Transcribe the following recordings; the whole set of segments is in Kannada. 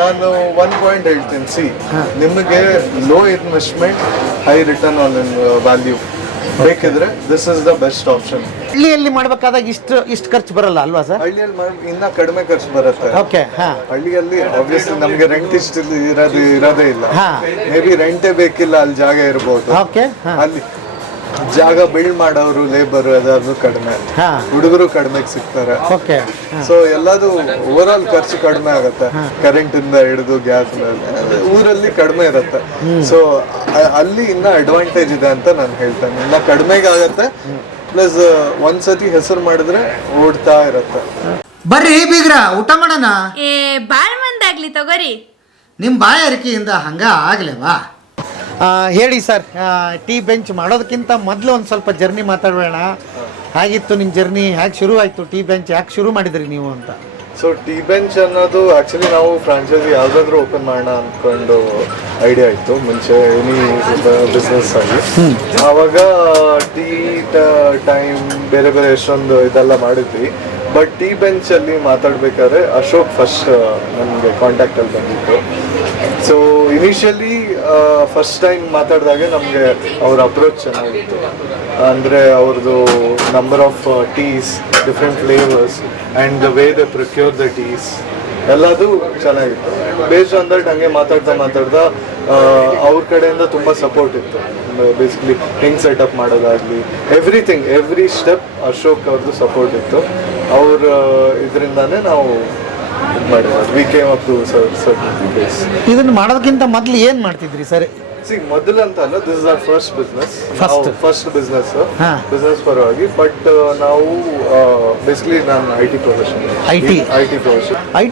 ನಾನು ಒನ್ ಪಾಯಿಂಟ್ ಹೇಳ್ತೀನಿ. ನಿಮಗೆ low investment high return on value ಬೇಕಿದ್ರೆ this is the best option. ಹಳ್ಳಿಯಲ್ಲಿ ಮಾಡ್ಬೇಕಾದಾಗ ಇಷ್ಟು ಖರ್ಚು ಬರಲ್ಲ ಅಲ್ವಾ ಸರ್? ಹಳ್ಳಿಯಲ್ಲಿ ಇನ್ನ ಕಡಿಮೆ ಖರ್ಚು ಬರುತ್ತೆ. ಓಕೆ. ಹಳ್ಳಿಯಲ್ಲಿ ಆಬ್ವಿಯಸ್ಲಿ ನಮ್ಗೆ ರೆಂಟ್ ಇಷ್ಟು ಇರೋದೇ ಇಲ್ಲ. ಮೇ ಬಿ ರೆಂಟೇ ಬೇಕಿಲ್ಲ, ಅಲ್ಲಿ ಜಾಗ ಇರ್ಬೋದು. ಓಕೆ. ಅಲ್ಲಿ ಜಾಗ ಬಿಲ್ಡ್ ಮಾಡೋರು ಲೇಬರ್ ಅದಾದ್ರು ಕಡಿಮೆ, ಹುಡುಗರು ಕಡಿಮೆಗೆ ಸಿಗ್ತಾರೆ. ಓಕೆ. ಸೊ ಎಲ್ಲದು ಓವರ್ ಆಲ್ ಖರ್ಚು ಕಡಿಮೆ ಆಗುತ್ತೆ. ಕರೆಂಟ್ ಇಂದ ಹಿಡಿದು ಗ್ಯಾಸ್ ಊರಲ್ಲಿ ಕಡಿಮೆ ಇರುತ್ತೆ. ಸೊ ಅಲ್ಲಿ ಇನ್ನ ಅಡ್ವಾಂಟೇಜ್ ಇದೆ ಅಂತ ನಾನು ಹೇಳ್ತೇನೆ. ಇನ್ನ ಕಡಿಮೆಗೆ ಆಗತ್ತೆ, ಪ್ಲಸ್ ಒಂದ್ಸತಿ ಹೆಸರು ಮಾಡಿದ್ರೆ ಓಡ್ತಾ ಇರತ್ತೆ. ಬರ್ರಿ ಬೀಗ್ರ, ಊಟ ಮಾಡೋಣ. ಬಾಳ್ ಮಂದಾಗ್ಲಿ ತಗೋರಿ. ನಿಮ್ಮ ಬಾಯಾರಿಕೆಯಿಂದ ಹಂಗ ಆಗ್ಲೇವಾ? ಹೇಳಿ ಸರ್, ಟೀ ಬೆಂಚ್ ಮಾಡೋದಕ್ಕಿಂತ ಮೊದಲು ಒಂದು ಸ್ವಲ್ಪ ಜರ್ನಿ ಮಾತಾಡೋಣ. ಹೇಗಿತ್ತು ನಿಮ್ಮ ಜರ್ನಿ? ಹೇಗೆ ಶುರು ಆಯಿತು ಟೀ ಬೆಂಚ್? ಯಾಕೆ ಶುರು ಮಾಡಿದ್ರಿ ನೀವು ಅಂತ? ಸೊ ಟೀ ಬೆಂಚ್ ಅನ್ನೋದು ಆ್ಯಕ್ಚುಲಿ ನಾವು ಫ್ರಾಂಚೈಸಿ ಯಾವುದಾದ್ರೂ ಓಪನ್ ಮಾಡೋಣ ಅಂದ್ಕೊಂಡು ಐಡಿಯಾ ಇತ್ತು ಮುಂಚೆ, ಎನಿ ಬಿಸ್ನೆಸ್ ಆಗಿ. ಆವಾಗ ಟೀ ಟೈಮ್ ಬೇರೆ ಬೇರೆ ಎಷ್ಟೊಂದು ಇದೆಲ್ಲ ಮಾಡಿದ್ವಿ. ಬಟ್ ಟೀ ಬೆಂಚಲ್ಲಿ ಮಾತಾಡ್ಬೇಕಾದ್ರೆ ಅಶೋಕ್ ಫಸ್ಟ್ ನನಗೆ ಕಾಂಟ್ಯಾಕ್ಟಲ್ಲಿ ಬಂದಿತ್ತು. ಸೊ ಇನಿಷಿಯಲಿ ಫಸ್ಟ್ ಟೈಮ್ ಮಾತಾಡಿದಾಗೆ ನಮಗೆ ಅವ್ರ ಅಪ್ರೋಚ್ ಚೆನ್ನಾಗಿತ್ತು. ಅಂದರೆ ಅವ್ರದ್ದು number of teas, different flavours and the way the procure the teas ಎಲ್ಲದು ಚೆನ್ನಾಗಿತ್ತು. ಬೇಸ್ಡ್ ಆನ್ ದಟ್ ಹಂಗೆ ಮಾತಾಡ್ತಾ ಅವ್ರ ಕಡೆಯಿಂದ ತುಂಬ ಸಪೋರ್ಟ್ ಇತ್ತು. ಬೇಸಿಕಲಿ ಹೆಂಗೆ ಸೆಟಪ್ ಮಾಡೋದಾಗಲಿ, ಎವ್ರಿಥಿಂಗ್, ಎವ್ರಿ ಸ್ಟೆಪ್ ಅಶೋಕ್ ಅವ್ರದ್ದು ಸಪೋರ್ಟ್ ಇತ್ತು. ಅವ್ರ ಇದರಿಂದಾನೇ ನಾವು ಇದನ್ನು ಮಾಡೋದಕ್ಕಿಂತ ಮೊದಲು ಏನು ಮಾಡ್ತಿದ್ರಿ ಸರ್? ಮೊದಲಂತ ಅಲ್ಲ, this is our first business ಪರವಾಗಿ. ಬಟ್ ನಾವು ಬೇಸಿಕಲಿ ನಾನು ಐ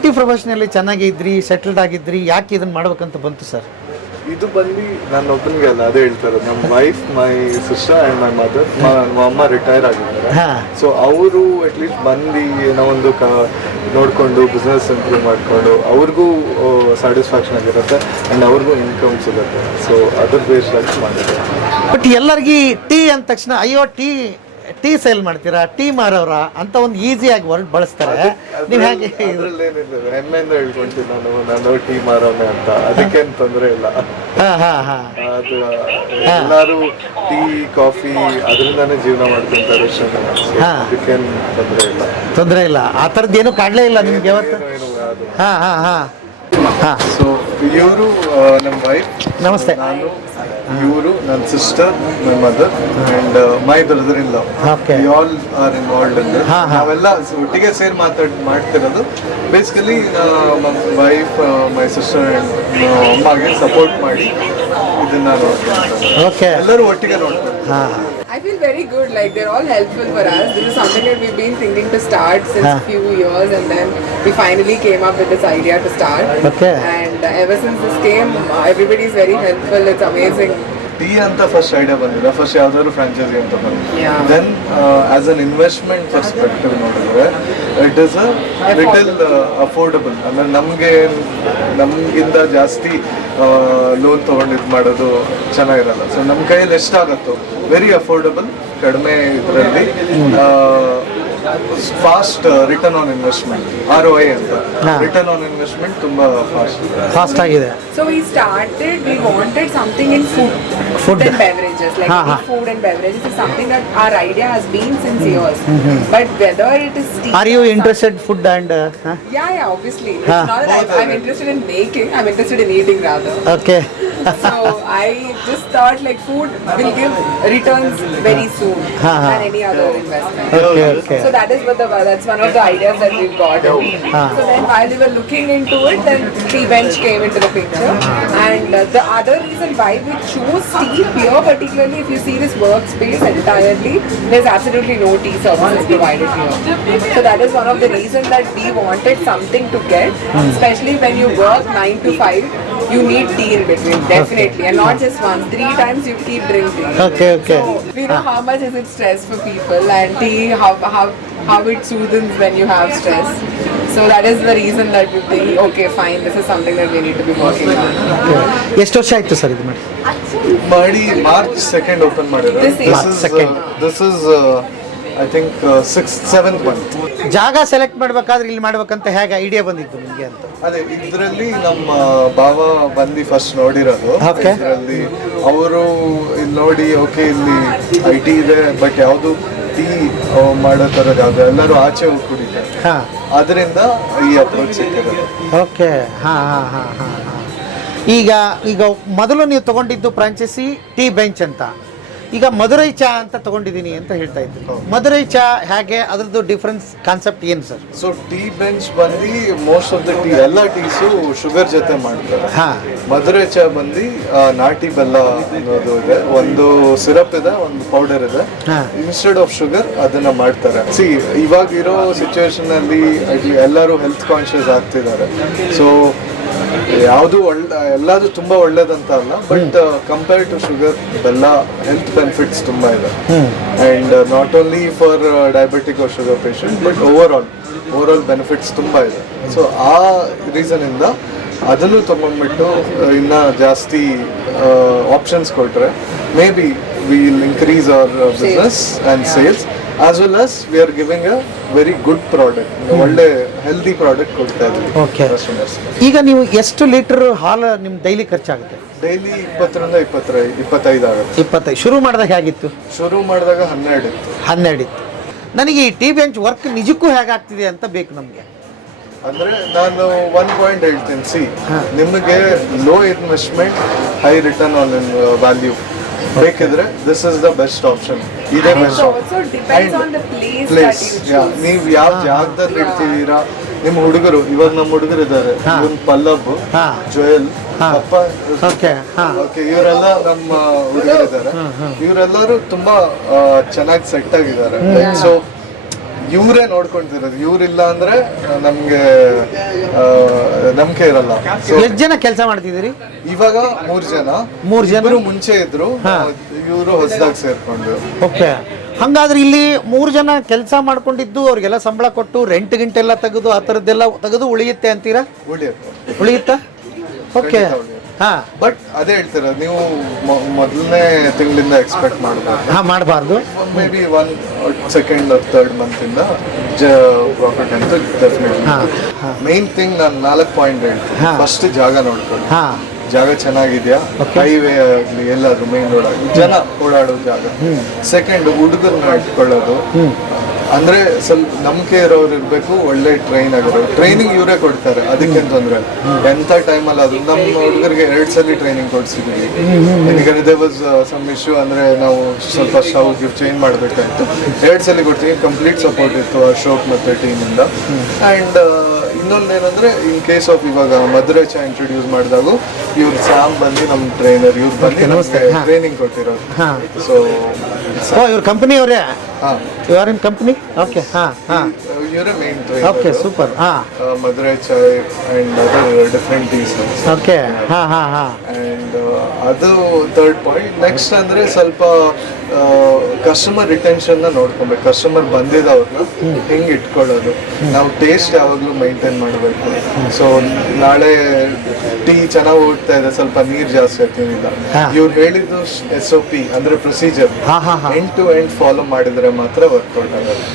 ಟಿ ಪ್ರೊಫೆಷನಲ್ಲಿ ಚೆನ್ನಾಗಿದ್ರಿ, ಸೆಟಲ್ಡ್ ಆಗಿದ್ರಿ. ಯಾಕೆ ಇದನ್ನು ಮಾಡ್ಬೇಕಂತ ಬಂತು ಸರ್? ಇದು ಬಂದು ನನ್ನ ಒಬ್ಬನಿಗೆ ಅಲ್ಲ, ಅದೇ ಹೇಳ್ತಾರೆ. ನಮ್ಮ wife, my sister and my mother, ನಮ್ಮ ಅಮ್ಮ ರಿಟೈರ್ ಆಗಿದ್ದಾರೆ. ಸೊ ಅವರು ಅಟ್ಲೀಸ್ಟ್ ಬಂದು ಏನೋ ಒಂದು ನೋಡಿಕೊಂಡು ಬಿಸ್ನೆಸ್ ಇಂಪ್ರೂವ್ ಮಾಡಿಕೊಂಡು ಅವ್ರಿಗೂ ಸ್ಯಾಟಿಸ್ಫ್ಯಾಕ್ಷನ್ ಆಗಿರುತ್ತೆ ಆ್ಯಂಡ್ ಅವ್ರಿಗೂ ಇನ್ಕಮ್ ಸಿಗುತ್ತೆ. ಸೊ ಅದ್ರ ಬೇಸ್ಡ್ ಆಗಿ ಮಾಡಿದೆ. ಬಟ್ ಎಲ್ಲರಿಗೂ ಟೀ ಅಂದ ತಕ್ಷಣ ಅಯ್ಯೋ ಟೀ ಸೇಲ್ ಮಾಡ್ತೀರಾ, ಟೀ ಮಾರೋರ ಅಂತ ಒಂದು ಈಸಿಯಾಗಿ ವರ್ಡ್ ಬಳಸ್ತಾರೆ. ನೀವು ಹೇಗೆ? ಹೆಮ್ಮೆಯಿಂದ ಹೇಳ್ಕೊಂತೀನಿ ನಾನು ಟೀ ಮಾರೋನೆ ಅಂತ. ಅದಕ್ಕೇನು ತೊಂದರೆ ಇಲ್ಲ. ಅದು ಎಲ್ಲರೂ ಟೀ, ಕಾಫಿ ಅದರಿಂದಾನೇ ಜೀವನ ಮಾಡ್ಕೊಂತಾರೆ. ಅದಕ್ಕೇನು ತೊಂದರೆ ಇಲ್ಲ. ಆ ಥರದ್ದು ಏನು ಕಾಡಲೇ ಇಲ್ಲ ನಿಮ್ಗೆ ಯಾವತ್ತು? ಸೊ ಇವರು ನಮ್ಮ ವೈಫ್, ನಮಸ್ತೆ. ನಾನು, ಇವರು ನನ್ನ sister, my mother and my brother in law. All are involved in this. ನಾವೆಲ್ಲ ಒಟ್ಟಿಗೆ ಸೇರಿ ಮಾಡ್ತಿರೋದು. ಬೇಸಿಕಲಿ ನಮ್ಮ ವೈಫ್, ಮೈ ಸಿಸ್ಟರ್ ಆ್ಯಂಡ್ ಅಮ್ಮಗೆ ಸಪೋರ್ಟ್ ಮಾಡಿ ಇದನ್ನ ನೋಡ್ತಾರೆ. ಎಲ್ಲರೂ ಒಟ್ಟಿಗೆ ನೋಡ್ತಾರೆ. I feel very good, like they're all helpful for us. This is something that we've been thinking to start since few years, and then we finally came up with this idea to start. And ever since this came, everybody is very helpful. It's amazing. Tea ಅಂತ ಫಸ್ಟ್ ಐಡಿಯಾ ಬಂದಿಲ್ಲ, ಫಸ್ಟ್ ಯಾವ್ದಾದ್ರು ಫ್ರಾಂಚೈಸಿ ಅಂತ ಬಂದಿದೆ. Then as an investment perspective ನೋಡಿದ್ರೆ it is a little affordable. ಅಂದರೆ ನಮಗಿಂತ ಜಾಸ್ತಿ ಲೋನ್ ತೊಗೊಂಡು ಇದು ಮಾಡೋದು ಚೆನ್ನಾಗಿರಲ್ಲ. ಸೊ ನಮ್ಮ ಕೈಯಲ್ಲಿ ಎಷ್ಟಾಗುತ್ತೋ ವೆರಿ ಅಫೋರ್ಡಬಲ್, ಕಡಿಮೆ ಇದರಲ್ಲಿ fast return on investment, ROI ಅಂತ. ರಿಟರ್ನ್ ಆನ್ ಇನ್ವೆಸ್ಟ್ಮೆಂಟ್ ತುಂಬಾ ಫಾಸ್ಟ್ ಆಗಿದೆ. So we wanted something in food and beverages, like food and beverages is something that our idea has been since years. But whether it is tea, are you interested food and yeah, obviously. It's not that I'm interested in baking, I'm interested in eating rather. Okay. So I just thought like food will give returns very soon than any other investment. Okay. So that's one of the ideas that we've got. So then while we were looking into it, then Tea Bench came into the picture. And the other reason why we chose tea here, particularly if you see this workspace entirely, there's absolutely no tea services provided here. So that is one of the reasons that we wanted something to get, especially when you work 9 to 5, you need tea in between, definitely. And not just once, 3 times you keep drinking. Okay. So we know how much is it stress for people, and tea, how it soothes when you have stress. So that is the reason that we think, okay, fine, this is something that we need to be working on. ಎಷ್ಟು ವರ್ಷ ಆಯ್ತು ಸರ್ ಇದು ಮಾಡಿ? ಮಾರ್ಚ್ 2nd ಓಪನ್ ಮಾಡಿದ್ರೆ. This is I think 6th 7th month. ಜಾಗ ಸೆಲೆಕ್ಟ್ ಮಾಡ್ಬೇಕಾದ್ರೆ ಇಲ್ಲಿ ಮಾಡ್ಬೇಕಂತ ಹೇಗೆ ಐಡಿಯಾ ಬಂದಿತ್ತು ನಿಮಗೆ ಅಂತ? ಅದೇ ಇದರಲ್ಲಿ ನಮ್ಮ ಭಾವ ಬಂದು ಫಸ್ಟ್ ನೋಡಿರೋದು. Okay. ಇದರಲ್ಲಿ ಅವರು ಇಲ್ಲಿ ನೋಡಿ ಓಕೆ ಇಲ್ಲಿ IT ಇದೆ ಬಟ್ ಯಾವುದು ಟೀ ಮಾಡೋ ಥರ ಜಾಗ ಎಲ್ಲರೂ ಆಚೆ ಹೋಗಿ ಕುಡಿತಾರೆ, ಹಾಂ, ಅದರಿಂದ ಈ ಅಪ್ರೋಚ್ ಸಿಕ್ಕಿರೋದು. ಓಕೆ, ಹಾಂ ಹಾಂ ಹಾಂ ಹಾಂ ಹಾಂ. ಈಗ ಮೊದಲು ನೀವು ತಗೊಂಡಿದ್ದು ಫ್ರಾಂಚೈಸಿ ಟೀ ಬೆಂಚ್ ಅಂತ, ಈಗ ಮಧುರೈ ಚಾ ಅಂತ ತಗೊಂಡಿದ್ದೀನಿ ಅಂತ ಹೇಳ್ತಾ ಇದ್ದೀನಿ. ಮಧುರೈ ಚಾ ಹೇಗೆ, ಅದ್ರದ್ದು ಡಿಫ್ರೆನ್ಸ್ ಕಾನ್ಸೆಪ್ಟ್ ಏನು ಸರ್? ಸೊ ಟೀ ಬೆಂಚ್ ಬಂದು ಮೋಸ್ಟ್ ಆಫ್ ದ ಟೀ ಎಲ್ಲ ಟೀಸು ಶುಗರ್ ಜೊತೆ ಮಾಡ್ತಾರೆ. ಹಾಂ, ಮಧುರೈ ಚಾ ಬಂದು ನಾಟಿ ಬೆಲ್ಲ ಅನ್ನೋದು ಇದೆ, ಒಂದು ಸಿರಪ್ ಇದೆ, ಒಂದು ಪೌಡರ್ ಇದೆ. ಹಾಂ, ಇನ್ಸ್ಟೆಡ್ ಆಫ್ ಶುಗರ್ ಅದನ್ನ ಮಾಡ್ತಾರೆ. ಇವಾಗ ಇರೋ ಸಿಚುವೇಶನ್ ಅಲ್ಲಿ ಎಲ್ಲರೂ ಹೆಲ್ತ್ ಕಾನ್ಶಿಯಸ್ ಆಗ್ತಿದ್ದಾರೆ. ಸೊ ಯಾವುದು ಎಲ್ಲದು ತುಂಬಾ ಒಳ್ಳೇದಂತ ಅಲ್ಲ, ಬಟ್ ಕಂಪೇರ್ ಟು ಶುಗರ್ ಬೆಲ್ಲ ಹೆಲ್ತ್ ಬೆನಿಫಿಟ್ಸ್ ತುಂಬಾ ಇದೆ. And not only for diabetic or sugar patient but overall benefits ತುಂಬಾ ಇದೆ. ಸೊ ಆ ರೀಸನ್ ಇಂದ ಅದನ್ನು ತಗೊಂಡ್ಬಿಟ್ಟು ಇನ್ನ ಜಾಸ್ತಿ ಆಪ್ಷನ್ಸ್ ಕೊಟ್ರೆ may be will increase our business and sales as well as we are giving a very good product, ಒಳ್ಳೆ ಹೆಲ್ದಿ ಪ್ರಾಡಕ್ಟ್ ಕೊಡ್ತಾ ಇದ್ದೀವಿ ಓಕೆ. ಕಸ್ಟಮರ್ಸ್. ಈಗ ನೀವು ಎಷ್ಟು ಲೀಟರ್ ಹಾಲು ನಿಮ್ಮ ಡೈಲಿ ಖರ್ಚಾಗುತ್ತೆ? ಡೈಲಿ 20ರಿಂದ 25 ಆಗುತ್ತೆ. 25. ಶುರು ಮಾಡಿದಾಗ ಹೇಗಿತ್ತು? ಶುರು ಮಾಡಿದಾಗ 12 ಇತ್ತು. 12 ಇತ್ತು. ನನಗೆ ಈ ಟೀ ಬೆಂಚ್ ವರ್ಕ್ ನಿಜಕ್ಕೂ ಹೇಗಾಗ್ತಿದೆ ಅಂತ ಬೇಕು ನಮಗೆ. ಅಂದ್ರೆ ನಾನು 1 ಪಾಯಿಂಟ್ ಹೇಳ್ತೀನಿ. ನಿಮಗೆ low investment high return on value ಬೇಕಿದ್ರೆ this is the best option. ಇದೇ best. So also depends on the place that you choose. ನೀವು ಯಾವ ಜಾಗದಲ್ಲಿ ಇಡ್ತಿದ್ದೀರಾ, ನಿಮ್ಮ ಹುಡುಗರು, ಇವಾಗ ನಮ್ಮ ಹುಡುಗರು ಇದ್ದಾರೆ, ಪಲ್ಲಬ್, ಜೋಯಲ್, ಅಪ್ಪ, ಓಕೆ, ಹಾಂ, ಓಕೆ, ಇವರೆಲ್ಲ ನಮ್ಮ ಹುಡುಗರು ಇದ್ದಾರೆ. ಇವರೆಲ್ಲರೂ ತುಂಬಾ ಚೆನ್ನಾಗಿ ಸೆಟ್ ಆಗಿದ್ದಾರೆ. ಸೊ ಇವರೇ ನೋಡ್ಕೊಂತಿರೋದು. ಇವ್ರಿಲ್ಲ ಅಂದ್ರೆ ನಮ್ಗೆ ನಂಬಿಕೆ ಇರಲ್ಲ. ಸೊ ಎಷ್ಟು ಜನ ಕೆಲಸ ಮಾಡ್ತಿದ್ದೀರಿ ಇವಾಗ 3 ಜನ. 3 ಜನ ಇಬ್ರು ಮುಂಚೆ ಇದ್ರು, ಇವರು ಹೊಸದಾಗಿ ಸೇರ್ಕೊಂಡು. ಓಕೆ. ಹಂಗಾದ್ರೆ ಇಲ್ಲಿ 3 ಜನ ಕೆಲಸ ಮಾಡ್ಕೊಂಡಿದ್ದು ಅವ್ರಿಗೆಲ್ಲ ಸಂಬಳ ಕೊಟ್ಟು ರೆಂಟ್ ಗಿಂಟೆಲ್ಲ ತೆಗೆದು ಆ ಥರದ್ದೆಲ್ಲ ತೆಗೆದು ಉಳಿಯುತ್ತೆ ಅಂತೀರಾ? ಉಳಿಯುತ್ತಾ? ಓಕೆ, ಹಾಂ. ಬಟ್ ಅದೇ ಹೇಳ್ತೀರ ನೀವು ಮೊದಲನೇ ತಿಂಗಳಿಂದ ಎಕ್ಸ್ಪೆಕ್ಟ್ ಮಾಡಬಹುದು. ಹಾಂ, ಮಾಡಬಾರ್ದು. Maybe 1 second or 3rd month ಇಂದ ಪ್ರಾಫಿಟ್ ಅಂತ ಡೆಫಿನೆಟ್ಲಿ. ಮೇನ್ ಥಿಂಗ್ ನಾನು 4 ಪಾಯಿಂಟ್ ಹೇಳ್ತೀನಿ. ಫಸ್ಟ್ ಜಾಗ ನೋಡ್ಕೊಳ್ಳಿ. ಹಾಂ, ಜಾಗ ಚೆನ್ನಾಗಿದೆಯಾ, ಹೈವೇ ಆಗಲಿ ಎಲ್ಲಾದ್ರೂ ಮೇನ್ ರೋಡ್ ಆಗಲಿ ಜನ ಓಡಾಡೋ ಜಾಗ. ಸೆಕೆಂಡ್ ಹುಡುಗರನ್ನ ಇಟ್ಕೊಳ್ಳೋದು, ಅಂದ್ರೆ ಸ್ವಲ್ಪ ನಂಬಿಕೆ ಇರೋರು ಇರ್ಬೇಕು, ಒಳ್ಳೆ ಟ್ರೈನ್ ಆಗಿರೋರು. ಟ್ರೈನಿಂಗ್ ಇವರೇ ಕೊಡ್ತಾರೆ, ಅದಕ್ಕೆ ತೊಂದ್ರೆ ಎಂಥ ಟೈಮಲ್ಲಿ. ಅದು ನಮ್ಮ ಹುಡುಗರಿಗೆ 2 ಸಲ ಟ್ರೈನಿಂಗ್ ಕೊಡ್ಸಿದ್ವಿ. ದೇ ವಾಸ್ ಸಮ್ ಇಶ್ಯೂ, ಅಂದ್ರೆ ನಾವು ಸ್ವಲ್ಪ ಸ್ಟವ್ ಚೇಂಜ್ ಮಾಡಬೇಕಾಯ್ತು. 2 ಸಲ ಕೊಡ್ತೀವಿ. ಕಂಪ್ಲೀಟ್ ಸಪೋರ್ಟ್ ಇತ್ತು ಅಶೋಕ್ ಮತ್ತೆ ಟೀಮಿಂದ. ಅಂಡ್ ಇನ್ನೊಂದೇನಂದ್ರೆ ಇನ್ ಕೇಸ್ ಆಫ್ ಇವಾಗ ಮಧುರೈ ಚಾ ಇಂಟ್ರೊಡ್ಯೂಸ್ ಮಾಡಿದಾಗ ಇವ್ರು ಸ್ಯಾಮ್ ಬಂದು ನಮ್ಮ ಟ್ರೈನರ್, ಇವ್ರು ಬಂದು ಟ್ರೈನಿಂಗ್ ಕೊಟ್ಟಿರೋದು. ಸೊ ಇವ್ರ ಕಂಪನಿ ಅವರೇ? ಹಾಂ, you are in company? Okay, ಹಾಂ ಹಾಂ, ಇವರೇ ಮೇನ್ ಟ್ರೈನರ್. Okay, super. ಹಾಂ, Madurai chai and other different teas. Okay, ಹಾಂ ಹಾಂ ಹಾಂ. ಅಂಡ್ ಅದು 3rd ಪಾಯಿಂಟ್. ನೆಕ್ಸ್ಟ್ ಅಂದ್ರೆ ಸ್ವಲ್ಪ ಕಸ್ಟಮರ್ ರಿಟೆನ್ಷನ್ನ ನೋಡ್ಕೊಬೇಕು. ಕಸ್ಟಮರ್ ಬಂದಿದ್ದವ್ರನ್ನ ಹೆಂಗೆ ಇಟ್ಕೊಳ್ಳೋದು, ನಾವು ಟೇಸ್ಟ್ ಯಾವಾಗಲೂ ಮೈಂಟೈನ್ ಮಾಡಬೇಕು. ಸೊ ನಾಳೆ ಟೀ ಚೆನ್ನಾಗಿ ಹೋಗ್ತಾ ಇದೆ, ಸ್ವಲ್ಪ ನೀರು ಜಾಸ್ತಿ ಆಗ್ತಿಲ್ಲ, ಇವ್ರು ಹೇಳಿದ್ದು SOP ಅಂದ್ರೆ procedure end to end follow ಮಾಡಿದ್ರೆ ಮಾತ್ರ ವರ್ಕೌಟ್ ಆಗೋದು.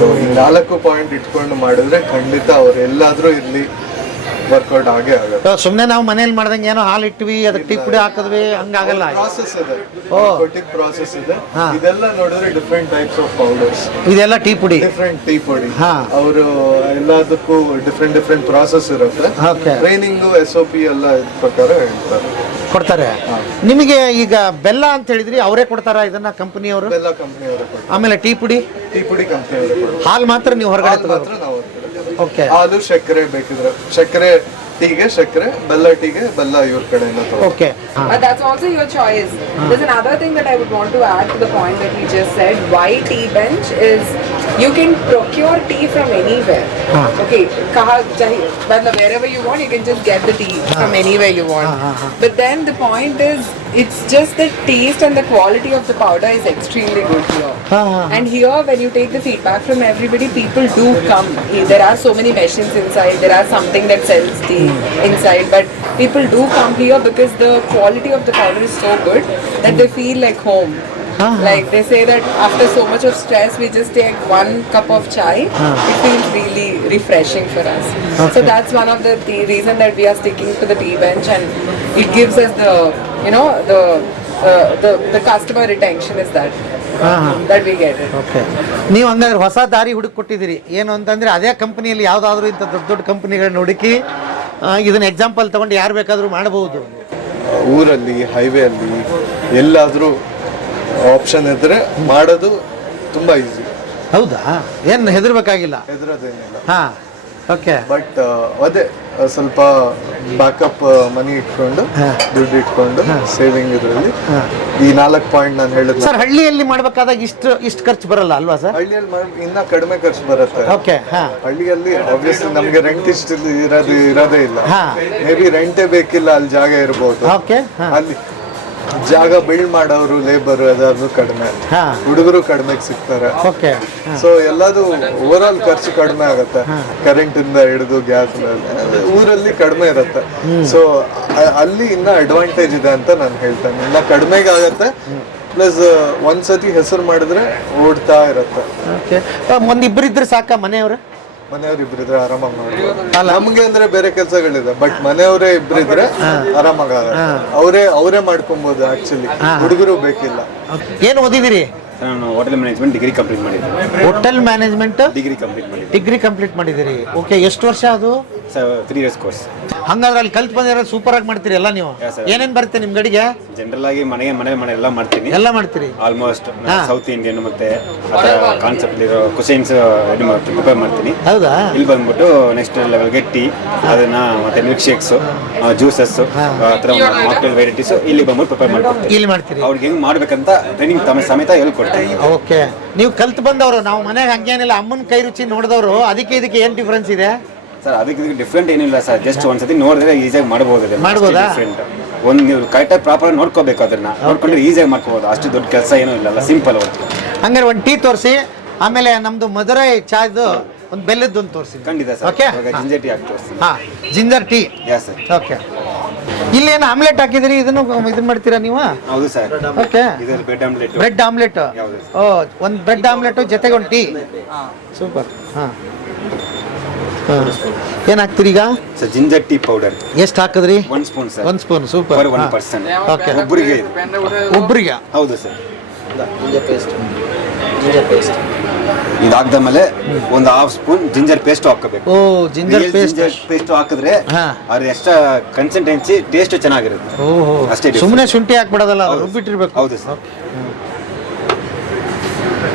ಸೊ ಈ 4 ಪಾಯಿಂಟ್ ಇಟ್ಕೊಂಡು ಮಾಡಿದ್ರೆ ಖಂಡಿತ ಅವ್ರು ಎಲ್ಲಾದ್ರೂ ಇರ್ಲಿ ವರ್ಕೌಟ್ ಆಗೇ ಆಗುತ್ತೆ. ಸುಮ್ಮನೆ ನಾವು ಮನೇಲಿ ಮಾಡ್ದಂಗೆ ಏನೋ ಹಾಲು ಇಟ್ವಿ, ಅದಕ್ಕೆ ಟೀ ಪುಡಿ ಹಾಕಿದ್ವಿ, ಹಂಗಾಗಲ್ಲ. ಪ್ರಾಸೆಸ್ ಇದೆ, ಕೊಟ್ಟಿದ್ದ ಪ್ರಾಸೆಸ್ ಇದೆ. ಇದೆಲ್ಲ ನೋಡಿದ್ರೆ ಡಿಫ್ರೆಂಟ್ ಟೈಪ್ಸ್ ಆಫ್ ಪೌಡರ್ಸ್. ಇದೆಲ್ಲ ಟೀ ಪುಡಿ, ಡಿಫ್ರೆಂಟ್ ಟೀ ಪುಡಿ. ಅವರು ಎಲ್ಲದಕ್ಕೂ ಡಿಫ್ರೆಂಟ್ ಪ್ರಾಸೆಸ್ ಇರುತ್ತೆ. ಟ್ರೈನಿಂಗ್ SOP ಎಲ್ಲ ಪ್ರಕಾರ ಹೇಳ್ತಾರೆ, ಕೊಡ್ತಾರೆ. ನಿಮಗೆ ಈಗ ಬೆಲ್ಲ ಅಂತ ಹೇಳಿದ್ರಿ, ಅವರೇ ಕೊಡ್ತಾರ ಇದನ್ನ ಕಂಪನಿಯವರು? ಬೆಲ್ಲ ಕಂಪನಿಯವರೇ ಕೊಡ್ತಾರೆ. ಆಮೇಲೆ ಟೀ ಪುಡಿ ಕಂಪನಿಯವರೇ ಕೊಡ್ತಾರೆ. ಹಾಲು ಮಾತ್ರ ನೀವು ಹೊರಗಡೆ ಮಾತ್ರ ನಾವು. ಓಕೆ. ಹಾಲು ಸಕ್ಕರೆ ಬೇಕಿದ್ರೆ ಸಕ್ಕರೆ ಟೀಗೆ ಸಕ್ಕರೆ, ಬೆಲ್ಲ ಟೀಗೆ ಬೆಲ್ಲ ಇವ್ರ ಕಡೆಯಿಂದ. Okay. But that's also your choice. There's another thing that I would want to add to the point that he just said. Why tea bench is you can procure tea from anywhere. Okay, wherever you want, you can just get the tea from anywhere you want. But then the point is, it's just the taste and the quality of the powder is extremely good here. And here, when you take the feedback from everybody, people do come. There are so many machines inside. There are something that sells tea inside, but people do come here because the quality of the powder is so good that they feel like home. Like they say that after so much of stress, we just take 1 cup of chai. It feels really refreshing for us. So that's one of the reason that we are sticking to the tea bench, and it gives us the, you know, the customer retention is that that we get it. Okay, ನೀವು ಹಂಗಾದ್ರೆ ಹೊಸ ದಾರಿ ಹುಡುಕಿ ಕೊಟ್ಟಿದ್ದೀರಿ. ಏನು ಅಂತಂದರೆ ಅದೇ ಕಂಪ್ನಿಯಲ್ಲಿ ಯಾವುದಾದ್ರೂ ಇಂಥ ದೊಡ್ಡ ದೊಡ್ಡ ಕಂಪ್ನಿಗಳನ್ನ ಹುಡುಕಿ ಇದನ್ನ ಎಕ್ಸಾಂಪಲ್ ತೊಗೊಂಡು ಯಾರು ಬೇಕಾದರೂ ಮಾಡಬಹುದು. ಊರಲ್ಲಿ ಹೈವೇ ಅಲ್ಲಿ ಎಲ್ಲಾದರೂ ಆಪ್ಷನ್ ಇದ್ರೆ ಮಾಡೋದು ತುಂಬಾ ಈಸಿ. ಹೌದಾ? ಏನು ಹೆದರ್ಬೇಕಾಗಿಲ್ಲ? ಹೆದರೋದೇನಿಲ್ಲ. ಹಾಂ, ಓಕೆ. ಬಟ್ ಅದೇ ಸ್ವಲ್ಪ ಬ್ಯಾಕಪ್ ಮನಿ ಇಟ್ಕೊಂಡು ದುಡ್ಡು ಇಟ್ಕೊಂಡು ಸೇವಿಂಗ್ ಇದರಲ್ಲಿ ಈ 4 ಪಾಯಿಂಟ್ ನಾನು ಹೇಳಿದ್ನ. ಸರ್, ಹಳ್ಳಿಯಲ್ಲಿ ಮಾಡ್ಬೇಕಾದಾಗ ಇಷ್ಟು ಖರ್ಚು ಬರಲ್ಲ ಅಲ್ವಾ ಸರ್? ಹಳ್ಳಿಯಲ್ಲಿ ಇನ್ನ ಕಡಿಮೆ ಖರ್ಚು ಬರುತ್ತೆ. ಓಕೆ. ಹಾಂ, ಹಳ್ಳಿಯಲ್ಲಿ ಆಬ್ವಿಯಸ್ಲಿ ನಮ್ಗೆ ರೆಂಟ್ ಇಷ್ಟು ಇರೋದೇ ಇಲ್ಲ. ಹಾ. ಮೇ ಬಿ ರೆಂಟೇ ಬೇಕಿಲ್ಲ, ಅಲ್ಲಿ ಜಾಗ ಇರ್ಬೋದು. ಓಕೆ. ಹಾಂ, ಅಲ್ಲಿ ಜಾಗ ಬಿಲ್ಡ್ ಮಾಡೋರು ಲೇಬರ್ ಅದಾದ್ರು ಕಡಿಮೆ, ಹಾ. ಹುಡುಗರು ಕಡಿಮೆಗೆ ಸಿಗ್ತಾರೆ. ಓಕೆ. ಸೊ ಎಲ್ಲದು ಓವರ್ ಆಲ್ ಖರ್ಚು ಕಡಿಮೆ ಆಗುತ್ತೆ. ಕರೆಂಟ್ ಇಂದ ಹಿಡಿದು ಗ್ಯಾಸ್ ಊರಲ್ಲಿ ಕಡಿಮೆ ಇರುತ್ತೆ. ಸೊ ಅಲ್ಲಿ ಇನ್ನ ಅಡ್ವಾಂಟೇಜ್ ಇದೆ ಅಂತ ನಾನು ಹೇಳ್ತೇನೆ. ಇನ್ನ ಕಡಿಮೆಗೆ ಆಗತ್ತೆ, ಪ್ಲಸ್ ಒಂದ್ಸತಿ ಹೆಸರು ಮಾಡಿದ್ರೆ ಓಡ್ತಾ ಇರುತ್ತೆ. ಓಕೆ. ಒಂದಿಬ್ಬರಿದ್ರೆ ಸಾಕ ಮನೆಯವರು? ಮನೆಯವ್ರು ಇಬ್ಬರಿದ್ರೆ ಆರಾಮಾಗಿ ಮಾಡ್ಬೋದು. ನಮ್ಗೆ ಅಂದ್ರೆ ಬೇರೆ ಕೆಲಸಗಳಿದೆ, ಬಟ್ ಮನೆಯವರೇ ಇಬ್ಬರಿದ್ರೆ ಆರಾಮಾಗ ಅವರೇ ಮಾಡ್ಕೊಬಹುದು. ಆಕ್ಚುಲಿ ಹುಡುಗರು ಬೇಕಿಲ್ಲ. ಏನು ಓದಿದಿರಿ? ನಾನು ಹೋಟೆಲ್ ಮ್ಯಾನೇಜ್ಮೆಂಟ್ ಡಿಗ್ರಿ ಕಂಪ್ಲೀಟ್ ಮಾಡಿದ್ದೀನಿ. ಹೋಟೆಲ್ ಮ್ಯಾನೇಜ್ಮೆಂಟ್ ಡಿಗ್ರಿ ಕಂಪ್ಲೀಟ್ ಮಾಡಿದಿರಿ. ಓಕೆ, ಎಷ್ಟು ವರ್ಷ ಅದು? 3 years ಕೋರ್ಸ್. ಹಂಗಾದ್ರೆ ಅಲ್ಲಿ ಕಲ್ತ್ ಬಂದಿರೋ ಸೂಪರ್ ಆಗಿ ಮಾಡ್ತೀರಿ ಎಲ್ಲ ನೀವು? ಏನೇನ್ ಬರುತ್ತೆ ನಿಮ್ ಗಡಿಗೆ? ಜನರಲ್ ಆಗಿ ಮನೆ ಎಲ್ಲ ಮಾಡ್ತೀನಿ. ಎಲ್ಲ ಮಾಡ್ತೀರಿ ಆಲ್ಮೋಸ್ಟ್ ಸೌತ್ ಇಂಡಿಯನ್ ಮತ್ತೆ ಕಾನ್ಸೆಪ್ಟ್ ಇರೋ ಕುಸೈನ್ಸ್ ಪ್ರಿಪೇರ್ ಮಾಡ್ತೀನಿ. ಹೌದಾ? ಇಲ್ಲಿ ಬಂದ್ಬಿಟ್ಟು ನೆಕ್ಸ್ಟ್ ಲೆವೆಲ್ಗೆ ಟೀ, ಅದನ್ನ ಮತ್ತೆ milk shakes, juices, mocktail varieties ಇಲ್ಲಿ ಬಂದ್ಬಿಟ್ಟು ಪ್ರಿಪೇರ್ ಮಾಡ್ಕೊಡ್ತೀನಿ. ಇಲ್ಲಿ ಮಾಡ್ತೀರಿ? ಅವ್ರಿಗೆ ಹೆಂಗ್ ಮಾಡ್ಬೇಕಂತ ಟ್ರೈನಿಂಗ್ ಸಮೇತ ಹೇಳ್ಕೊಡ್ತೀನಿ. ಓಕೆ. ನೀವು ಕಲ್ತ್ ಬಂದವರು, ನಾವು ಮನೆಗೆ ಹಂಗೇನಿಲ್ಲ, ಅಮ್ಮನ ಕೈ ರುಚಿ ನೋಡಿದವರು. ಇದಕ್ಕೆ ಏನ್ ಡಿಫ್ರೆನ್ಸ್ ಇದೆ ಸರ್? ಅದಕ್ಕೆ ಡಿಫ್ರೆಂಟ್ ಏನಿಲ್ಲ ಸರ್, ಜಸ್ಟ್ ಒಂದ್ಸತಿ ನೋಡಿದ್ರೆ ಈಸಿಯಾಗಿ ಮಾಡ್ಬೋದು. ಮಾಡ್ಬೋದಾ? ಒಂದು ನೀವು ಕರೆಕ್ಟಾಗಿ ಪ್ರಾಪರ್ ನೋಡ್ಕೋಬೇಕು, ಅದನ್ನ ನೋಡ್ಕೊಂಡ್ರೆ ಈಸಿಯಾಗಿ ಮಾಡ್ಕೋಬಹುದು. ಅಷ್ಟು ದೊಡ್ಡ ಕೆಲಸ ಏನೂ ಇಲ್ಲ, ಸಿಂಪಲ್ ಅವ್ರು. ಹಂಗಾರೆ ಒಂದು ಟೀ ತೋರಿಸಿ, ಆಮೇಲೆ ನಮ್ದು ಮಧುರೈ ಚಾಯ್ದು ಒಂದು ಬೆಲ್ಲದ್ದು ಒಂದು ತೋರಿಸಿ. ಖಂಡಿತ ಸರ್. ಓಕೆ. ಜಿಂಜರ್ ಟೀ ಹಾಕ್ತೋರಿಸ್ತೀನಿ. ಹಾ, ginger tea. Yes sir. Okay. ಇಲ್ಲೇನು ಆಮ್ಲೆಟ್ ಹಾಕಿದಿರಿ? ಇದನ್ನು ಮಾಡ್ತೀರಾ ನೀವು? ಹೌದು ಸರ್. ಓಕೆ. ಇದು bread omelette. Bread omelette. Oh, ಒಂದು ಬ್ರೆಡ್ ಆಮ್ಲೆಟ್ ಜೊತೆಗೆ ಒಂದು ಟೀ. ಸೂಪರ್. ಹಾಂ, ಏನು ಹಾಕ್ತೀರಿ ಈಗ? ಸರ್, ಜಿಂಜರ್ ಟೀ ಪೌಡರ್ ಎಷ್ಟು ಹಾಕಿದ್ರಿ? 1 spoon sir. 1 spoon. Super. 1%. Okay. ಒಬ್ಬರಿಗೆ? ಹೌದು ಸರ್. ಇದಾಗ್ದ ಮೇಲೆ ಒಂದು 1/2 ಸ್ಪೂನ್ ಜಿಂಜರ್ ಪೇಸ್ಟ್ ಹಾಕಬೇಕು. ಓ, ಜಿಂಜರ್ ಪೇಸ್ಟ್ ಹಾಕಿದ್ರೆ ಅದ್ರ ಎಕ್ಸ್ಟ್ರಾ ಕನ್ಸಿಸ್ಟೆನ್ಸಿ ಟೇಸ್ಟ್ ಚೆನ್ನಾಗಿರುತ್ತೆ. ಓಹೋ, ಅಷ್ಟೇ. ಸುಮ್ಮನೆ ಶುಂಠಿ ಹಾಕ್ಬಿಡೋದಲ್ಲ, ರುಬ್ಬಿಟ್ಟಿರ್ಬೇಕು. ಹೌದು ಸರ್.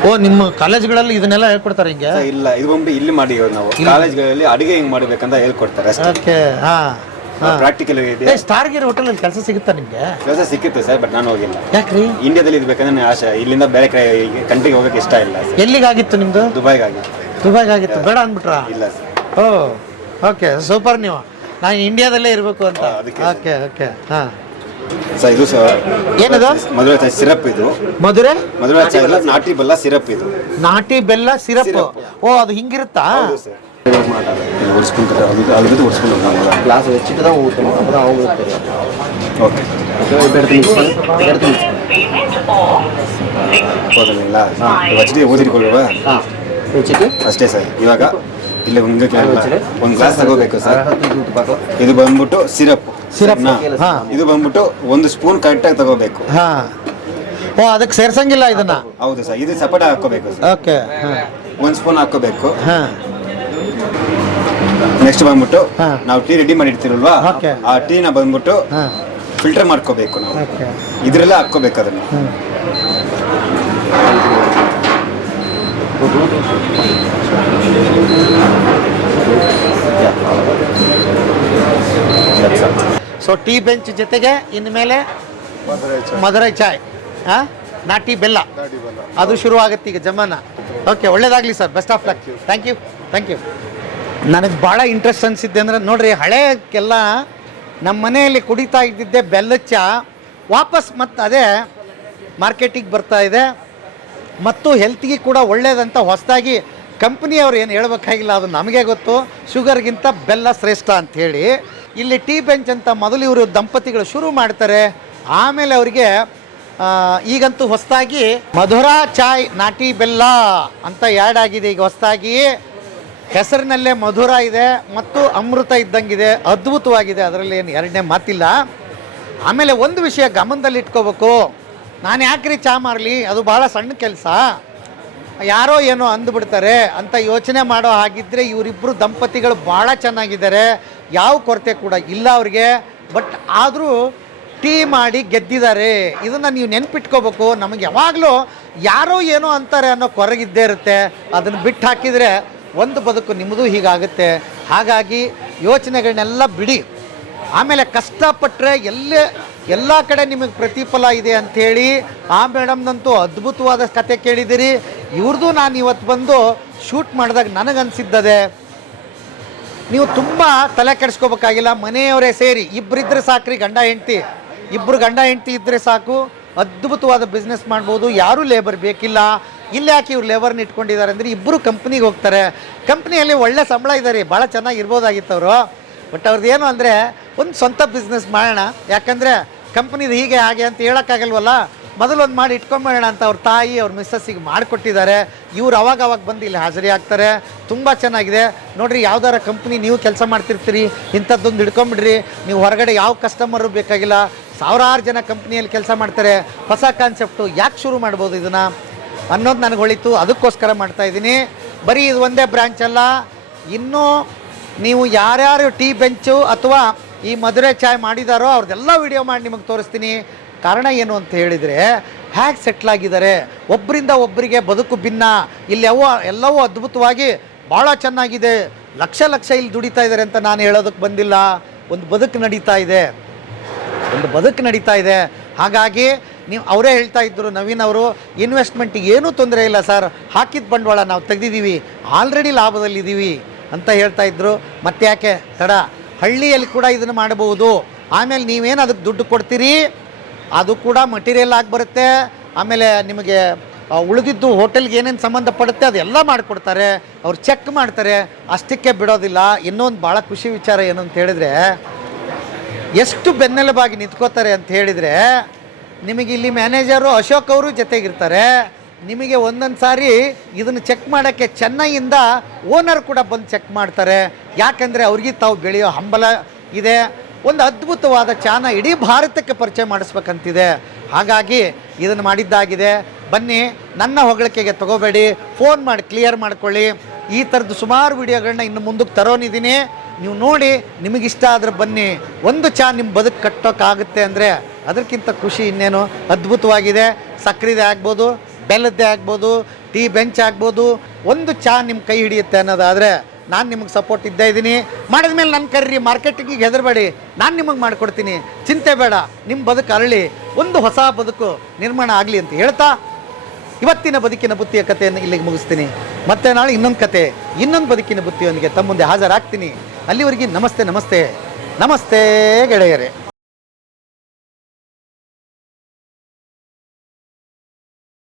ಓ, ನಿಮ್ಮ ಕಾಲೇಜ್ಗಳಲ್ಲಿ ಇದನ್ನೆಲ್ಲ ಹೇಳ್ಕೊಡ್ತಾರೆ ಹಿಂಗೆ? ಇಲ್ಲ, ಇದು ಬಂದು ಇಲ್ಲಿ ಮಾಡಿ ನಾವು ಕಾಲೇಜ್ಗಳಲ್ಲಿ ಅಡಿಗೆ ಹೆಂಗ್ ಮಾಡ್ಬೇಕಂತ ಹೇಳ್ಕೊಡ್ತಾರೆ ಅಷ್ಟೇ. ಓಕೆ. ಹಾ, ಪ್ರಾಕ್ಟಿಕಲ್ ಇದೆ. ಸ್ಟಾರ್ ಗಿರ್ ಹೋಟೆಲ್ ಅಲ್ಲಿ ಕೆಲಸ ಸಿಗುತ್ತಾ ನಿಮ್ಗೆ? ಕೆಲಸ ಸಿಕ್ಕಿತ್ತು ಸರ್, ಬಟ್ ನಾನು ಹೋಗಿಲ್ಲ. ಯಾಕ್ರಿ? ಇಂಡಿಯಾದಲ್ಲಿ ಇರ್ಬೇಕಂದ್ರೆ ನನ್ನ ಆಸೆ. ಇಲ್ಲಿಂದ ಬೇರೆ ಕಂಟ್ರಿಗೆ ಹೋಗಕ್ಕೆ ಇಷ್ಟ ಇಲ್ಲ ಸರ್. ಎಲ್ಲಿಗಾಗಿತ್ತು ನಿಮ್ದು? ದುಬೈಗಾಗಿತ್ತು. ದುಬೈಗಾಗಿತ್ತು, ಬೇಡ ಅಂದ್ಬಿಟ್ರಾ? ಇಲ್ಲ ಸರ್. ಓ, ಓಕೆ, ಸೂಪರ್. ನೀವು ನಾನು ಇಂಡಿಯಾದಲ್ಲೇ ಇರಬೇಕು ಅಂತ. Okay, okay. ಹಾ ಸರ್, ಇದು ಸರ್ ಏನದು? ಮಧುರೈ ಚಾಯ್ ಸಿರಪ್. ಇದು ಮಧುರೈ ಚಾಯ್ ನಾಟಿ ಬೆಲ್ಲ ಸಿರಪ್. ಇದು ನಾಟಿ ಬೆಲ್ಲ ಸಿರಪ್. ಓ, ಅದು ಹಿಂಗಿರುತ್ತಾ? ಹೌದು ಸರ್. ಗ್ಲಾಸ್ வச்சுட்டு தான் ஊற்றணும், அப்போ தான் அவங்களுக்கு தெரியும். ಓಕೆ. ಹೋದಲ್ಲ ವಚ್ಚಿಗೆ ಓದಿರ್ಕೊಳ್ಳುವ வச்சுட்டு ಅಷ್ಟೇ ಸರ್. ಇವಾಗ ಇಲ್ಲಿ ಒಂದು ಗ್ಲಾಸ್ ತಗೋಬೇಕು ಸರ್. ಇದು ಬಂದ್ಬಿಟ್ಟು ಸಿರಪ್. ಇದು ಬಂದ್ಬಿಟ್ಟು 1 ಸ್ಪೂನ್ ಕರೆಕ್ಟಾಗಿ ತಗೋಬೇಕು. ಹಾ. ಓ, ಅದಕ್ಕೆ ಸೇರ್ಸಂಗಿಲ್ಲ ಇದನ್ನ? ಹೌದು ಸರ್. ಇದು ಸಪೋಟ ಹಾಕೋಬೇಕು ಸರ್. ಓಕೆ. 1 ಸ್ಪೂನ್ ಹಾಕೋಬೇಕು. ಹಾ. ನೆಕ್ಸ್ಟ್ ಬಂದ್ಬಿಟ್ಟು ನಾವು ಟೀ ರೆಡಿ ಮಾಡಿರ್ತೀರಲ್ವಾ, ಓಕೆ. ಆ ಟೀನ ಬಂದ್ಬಿಟ್ಟು ಫಿಲ್ಟರ್ ಮಾಡ್ಕೋಬೇಕು ನಾವು. ಓಕೆ. ಇದ್ರಲ್ಲೇ ಹಾಕೋಬೇಕು ಅದನ್ನ. ಸೊ ಟೀ ಬೆಂಚ್ ಜೊತೆಗೆ ಇನ್ಮೇಲೆ ಮಧುರೈ ಚಾಯ್, ನಾಟಿ ಬೆಲ್ಲ, ಅದು ಶುರು ಆಗುತ್ತೆ ಈಗ ಜಮಾನ. ಓಕೆ, ಒಳ್ಳೇದಾಗಲಿ sir. Best of luck. Thank you, thank you. ನನಗೆ ಭಾಳ ಇಂಟ್ರೆಸ್ಟ್ ಅನಿಸಿದ್ದೆ ಅಂದರೆ, ನೋಡಿರಿ, ಹಳೆಯಕ್ಕೆಲ್ಲ ನಮ್ಮ ಮನೆಯಲ್ಲಿ ಕುಡಿತಾ ಇದ್ದಿದ್ದೆ ಬೆಲ್ಲದ ಚಾ ವಾಪಸ್ ಮತ್ತು ಅದೇ ಮಾರ್ಕೆಟಿಗೆ ಬರ್ತಾ ಇದೆ. ಮತ್ತು ಹೆಲ್ತ್ಗೆ ಕೂಡ ಒಳ್ಳೇದಂತ ಹೊಸದಾಗಿ ಕಂಪ್ನಿಯವ್ರು ಏನು ಹೇಳ್ಬೇಕಾಗಿಲ್ಲ, ಅದು ನಮಗೆ ಗೊತ್ತು. ಶುಗರ್ಗಿಂತ ಬೆಲ್ಲ ಶ್ರೇಷ್ಠ ಅಂಥೇಳಿ ಇಲ್ಲಿ ಟೀ ಬೆಂಚ್ ಅಂತ ಮೊದಲು ಇವರು ದಂಪತಿಗಳು ಶುರು ಮಾಡ್ತಾರೆ. ಆಮೇಲೆ ಅವರಿಗೆ ಈಗಂತೂ ಹೊಸದಾಗಿ ಮಧುರಾ ಚಾಯ್ ನಾಟಿ ಬೆಲ್ಲ ಅಂತ ಆ್ಯಡ್ ಆಗಿದೆ ಈಗ ಹೊಸದಾಗಿ. ಹೆಸರಿನಲ್ಲೇ ಮಧುರ ಇದೆ ಮತ್ತು ಅಮೃತ ಇದ್ದಂಗಿದೆ, ಅದ್ಭುತವಾಗಿದೆ, ಅದರಲ್ಲಿ ಏನು ಎರಡನೇ ಮಾತಿಲ್ಲ. ಆಮೇಲೆ ಒಂದು ವಿಷಯ ಗಮನದಲ್ಲಿ ಇಟ್ಕೋಬೇಕು, ನಾನು ಯಾಕ್ರಿ ಚಹಾ ಮಾರಲಿ, ಅದು ಭಾಳ ಸಣ್ಣ ಕೆಲಸ, ಯಾರೋ ಏನೋ ಅಂದುಬಿಡ್ತಾರೆ ಅಂತ ಯೋಚನೆ ಮಾಡೋ ಹಾಗಿದ್ದರೆ ಇವರಿಬ್ಬರು ದಂಪತಿಗಳು ಭಾಳ ಚೆನ್ನಾಗಿದ್ದಾರೆ, ಯಾವ ಕೊರತೆ ಕೂಡ ಇಲ್ಲ ಅವ್ರಿಗೆ. ಬಟ್ ಆದರೂ ಟೀ ಮಾಡಿ ಗೆದ್ದಿದ್ದಾರೆ, ಇದನ್ನು ನೀವು ನೆನ್ಪಿಟ್ಕೋಬೇಕು. ನಮಗೆ ಯಾವಾಗಲೂ ಯಾರೋ ಏನೋ ಅಂತಾರೆ ಅನ್ನೋ ಕೊರಗಿದ್ದೇ ಇರುತ್ತೆ, ಅದನ್ನು ಬಿಟ್ಟು ಹಾಕಿದರೆ ಒಂದು ಬದುಕು ನಿಮ್ಮದು ಹೀಗಾಗುತ್ತೆ. ಹಾಗಾಗಿ ಯೋಚನೆಗಳನ್ನೆಲ್ಲ ಬಿಡಿ. ಆಮೇಲೆ ಕಷ್ಟಪಟ್ಟರೆ ಎಲ್ಲ ಕಡೆ ನಿಮಗೆ ಪ್ರತಿಫಲ ಇದೆ ಅಂಥೇಳಿ ಆ ಮೇಡಮ್ನಂತೂ ಅದ್ಭುತವಾದ ಕತೆ ಕೇಳಿದ್ದೀರಿ. ಇವ್ರದ್ದು ನಾನು ಇವತ್ತು ಬಂದು ಶೂಟ್ ಮಾಡಿದಾಗ ನನಗನ್ಸಿದ್ದದೆ, ನೀವು ತುಂಬ ತಲೆ ಕೆಡಿಸ್ಕೋಬೇಕಾಗಿಲ್ಲ, ಮನೆಯವರೇ ಸೇರಿ ಇಬ್ಬರಿದ್ದರೆ ಸಾಕ್ರಿ, ಗಂಡ ಹೆಂಡ್ತಿ ಇಬ್ಬರು ಗಂಡ ಹೆಂಡ್ತಿ ಇದ್ದರೆ ಸಾಕು, ಅದ್ಭುತವಾದ ಬಿಸ್ನೆಸ್ ಮಾಡ್ಬೋದು, ಯಾರೂ ಲೇಬರ್ ಬೇಕಿಲ್ಲ. ಇಲ್ಲಿ ಯಾಕೆ ಇವ್ರು ಲೇಬರ್ನ ಇಟ್ಕೊಂಡಿದ್ದಾರೆ ಅಂದರೆ ಇಬ್ಬರು ಕಂಪ್ನಿಗೆ ಹೋಗ್ತಾರೆ, ಕಂಪ್ನಿಯಲ್ಲಿ ಒಳ್ಳೆ ಸಂಬಳ ಇದ್ದಾರೆ, ಭಾಳ ಚೆನ್ನಾಗಿ ಇರ್ಬೋದಾಗಿತ್ತು ಅವರು. ಬಟ್ ಅವ್ರದ್ದು ಏನು ಅಂದರೆ ಒಂದು ಸ್ವಂತ ಬಿಸ್ನೆಸ್ ಮಾಡೋಣ, ಯಾಕಂದರೆ ಕಂಪ್ನಿದು ಹೀಗೆ ಹಾಗೆ ಅಂತ ಹೇಳೋಕ್ಕಾಗಲ್ವಲ್ಲ, ಮೊದಲು ಒಂದು ಮಾಡಿ ಇಟ್ಕೊಂಬೇಡ ಅಂತ ಅವ್ರ ತಾಯಿ ಅವ್ರ ಮಿಸ್ಸಸ್ಸಿಗೆ ಮಾಡಿಕೊಟ್ಟಿದ್ದಾರೆ. ಇವ್ರು ಅವಾಗ ಬಂದು ಇಲ್ಲಿ ಹಾಜರಿ ಆಗ್ತಾರೆ. ತುಂಬ ಚೆನ್ನಾಗಿದೆ ನೋಡಿರಿ. ಯಾವ್ದಾರ ಕಂಪ್ನಿ ನೀವು ಕೆಲಸ ಮಾಡ್ತಿರ್ತೀರಿ, ಇಂಥದ್ದೊಂದು ಹಿಡ್ಕೊಂಬಿಡ್ರಿ, ನೀವು ಹೊರಗಡೆ ಯಾವ ಕಸ್ಟಮರು ಬೇಕಾಗಿಲ್ಲ, ಸಾವಿರಾರು ಜನ ಕಂಪ್ನಿಯಲ್ಲಿ ಕೆಲಸ ಮಾಡ್ತಾರೆ. ಹೊಸ ಕಾನ್ಸೆಪ್ಟು ಯಾಕೆ ಶುರು ಮಾಡ್ಬೋದು ಇದನ್ನು ಅನ್ನೋದು ನನಗೆ ಹೊಳಿತು, ಅದಕ್ಕೋಸ್ಕರ ಮಾಡ್ತಾಯಿದ್ದೀನಿ. ಬರೀ ಇದು ಒಂದೇ ಬ್ರ್ಯಾಂಚ್ ಅಲ್ಲ, ಇನ್ನೂ ನೀವು ಯಾರ್ಯಾರು ಟೀ ಬೆಂಚು ಅಥವಾ ಈ ಮಧುರೆ ಚಾಯ್ ಮಾಡಿದಾರೋ ಅವ್ರದ್ದೆಲ್ಲ ವಿಡಿಯೋ ಮಾಡಿ ನಿಮಗೆ ತೋರಿಸ್ತೀನಿ. ಕಾರಣ ಏನು ಅಂತ ಹೇಳಿದರೆ, ಹೇಗೆ ಸೆಟ್ಲಾಗಿದ್ದಾರೆ, ಒಬ್ಬರಿಂದ ಒಬ್ಬರಿಗೆ ಬದುಕು ಭಿನ್ನ, ಇಲ್ಲಿ ಎಲ್ಲವೂ ಅದ್ಭುತವಾಗಿ ಭಾಳ ಚೆನ್ನಾಗಿದೆ, ಲಕ್ಷ ಇಲ್ಲಿ ದುಡಿತಾ ಇದ್ದಾರೆ ಅಂತ ನಾನು ಹೇಳೋದಕ್ಕೆ ಬಂದಿಲ್ಲ. ಒಂದು ಬದುಕು ನಡೀತಾ ಇದೆ. ಹಾಗಾಗಿ ನೀವು ಅವರೇ ಹೇಳ್ತಾ ಇದ್ದರು, ನವೀನ್ ಅವರು, ಇನ್ವೆಸ್ಟ್ಮೆಂಟಿಗೆ ಏನೂ ತೊಂದರೆ ಇಲ್ಲ ಸರ್, ಹಾಕಿದ ಬಂಡವಾಳ ನಾವು ತೆಗೆದಿದ್ದೀವಿ, ಆಲ್ರೆಡಿ ಲಾಭದಲ್ಲಿದ್ದೀವಿ ಅಂತ ಹೇಳ್ತಾ ಇದ್ದರು. ಮತ್ತೆ ಯಾಕೆ ತಡ, ಹಳ್ಳಿಯಲ್ಲಿ ಕೂಡ ಇದನ್ನು ಮಾಡಬಹುದು. ಆಮೇಲೆ ನೀವೇನು ಅದಕ್ಕೆ ದುಡ್ಡು ಕೊಡ್ತೀರಿ ಅದು ಕೂಡ ಮಟೀರಿಯಲ್ ಆಗಿ ಬರುತ್ತೆ. ಆಮೇಲೆ ನಿಮಗೆ ಉಳಿದಿದ್ದು ಹೋಟೆಲ್ಗೆ ಏನೇನು ಸಂಬಂಧಪಡುತ್ತೆ ಅದೆಲ್ಲ ಮಾಡಿಕೊಡ್ತಾರೆ, ಅವ್ರು ಚೆಕ್ ಮಾಡ್ತಾರೆ, ಅಷ್ಟಕ್ಕೆ ಬಿಡೋದಿಲ್ಲ. ಇನ್ನೊಂದು ಭಾಳ ಖುಷಿ ವಿಚಾರ ಏನು ಅಂತ ಹೇಳಿದರೆ, ಎಷ್ಟು ಬೆನ್ನೆಲುಬಾಗಿ ನಿಂತ್ಕೋತಾರೆ ಅಂತ ಹೇಳಿದರೆ, ನಿಮಗೆ ಇಲ್ಲಿ ಮ್ಯಾನೇಜರು ಅಶೋಕ್ ಅವರು ಜೊತೆಗಿರ್ತಾರೆ. ನಿಮಗೆ ಒಂದೊಂದು ಸಾರಿ ಇದನ್ನು ಚೆಕ್ ಮಾಡೋಕ್ಕೆ ಚೆನ್ನೈಯಿಂದ ಓನರ್ ಕೂಡ ಬಂದು ಚೆಕ್ ಮಾಡ್ತಾರೆ. ಯಾಕೆಂದರೆ ಅವ್ರಿಗೆ ತಾವು ಬೆಳೆಯೋ ಹಂಬಲ ಇದೆ. ಒಂದು ಅದ್ಭುತವಾದ ಚಾನ ಇಡೀ ಭಾರತಕ್ಕೆ ಪರಿಚಯ ಮಾಡಿಸ್ಬೇಕಂತಿದೆ. ಹಾಗಾಗಿ ಇದನ್ನು ಮಾಡಿದ್ದಾಗಿದೆ. ಬನ್ನಿ, ನನ್ನ ಹೊಗಳಿಕೆಗೆ ತಗೋಬೇಡಿ, ಫೋನ್ ಮಾಡಿ ಕ್ಲಿಯರ್ ಮಾಡ್ಕೊಳ್ಳಿ. ಈ ಥರದ್ದು ಸುಮಾರು ವಿಡಿಯೋಗಳನ್ನ ಇನ್ನು ಮುಂದಕ್ಕೆ ತರೋನಿದ್ದೀನಿ, ನೀವು ನೋಡಿ, ನಿಮಗಿಷ್ಟ ಆದರೆ ಬನ್ನಿ. ಒಂದು ಚಾ ನಿಮ್ಮ ಬದುಕು ಕಟ್ಟೋಕ್ಕಾಗುತ್ತೆ ಅಂದರೆ ಅದಕ್ಕಿಂತ ಖುಷಿ ಇನ್ನೇನು. ಅದ್ಭುತವಾಗಿದೆ. ಸಕ್ಕರೆದೇ ಆಗ್ಬೋದು, ಬೆಲ್ಲದ್ದೇ ಆಗ್ಬೋದು, ಟೀ ಬೆಂಚ್ ಆಗ್ಬೋದು, ಒಂದು ಚಾ ನಿಮ್ಮ ಕೈ ಹಿಡಿಯುತ್ತೆ ಅನ್ನೋದಾದರೆ ನಾನು ನಿಮಗೆ ಸಪೋರ್ಟ್ ಇದ್ದೇ ಇದ್ದೀನಿ. ಮಾಡಿದ ಮೇಲೆ ನನ್ನ ಕರೀರಿ, ಮಾರ್ಕೆಟಿಂಗಿಗೆ ಹೆದರಬೇಡಿ, ನಾನು ನಿಮಗೆ ಮಾಡಿಕೊಡ್ತೀನಿ, ಚಿಂತೆ ಬೇಡ. ನಿಮ್ಮ ಬದುಕು ಅರಳಿ ಒಂದು ಹೊಸ ಬದುಕು ನಿರ್ಮಾಣ ಆಗಲಿ ಅಂತ ಹೇಳ್ತಾ ಇವತ್ತಿನ ಬದುಕಿನ ಬುತ್ತಿಯ ಕಥೆಯನ್ನು ಇಲ್ಲಿಗೆ ಮುಗಿಸ್ತೀನಿ. ಮತ್ತೆ ನಾಳೆ ಇನ್ನೊಂದು ಕತೆ, ಇನ್ನೊಂದು ಬದುಕಿನ ಬುತ್ತಿಯೊಂದಿಗೆ ತಮ್ಮ ಮುಂದೆ ಹಾಜರಾಗ್ತೀನಿ. ಅಲ್ಲಿವರೆಗೆ ನಮಸ್ತೆ ಗೆಳೆಯರೇ.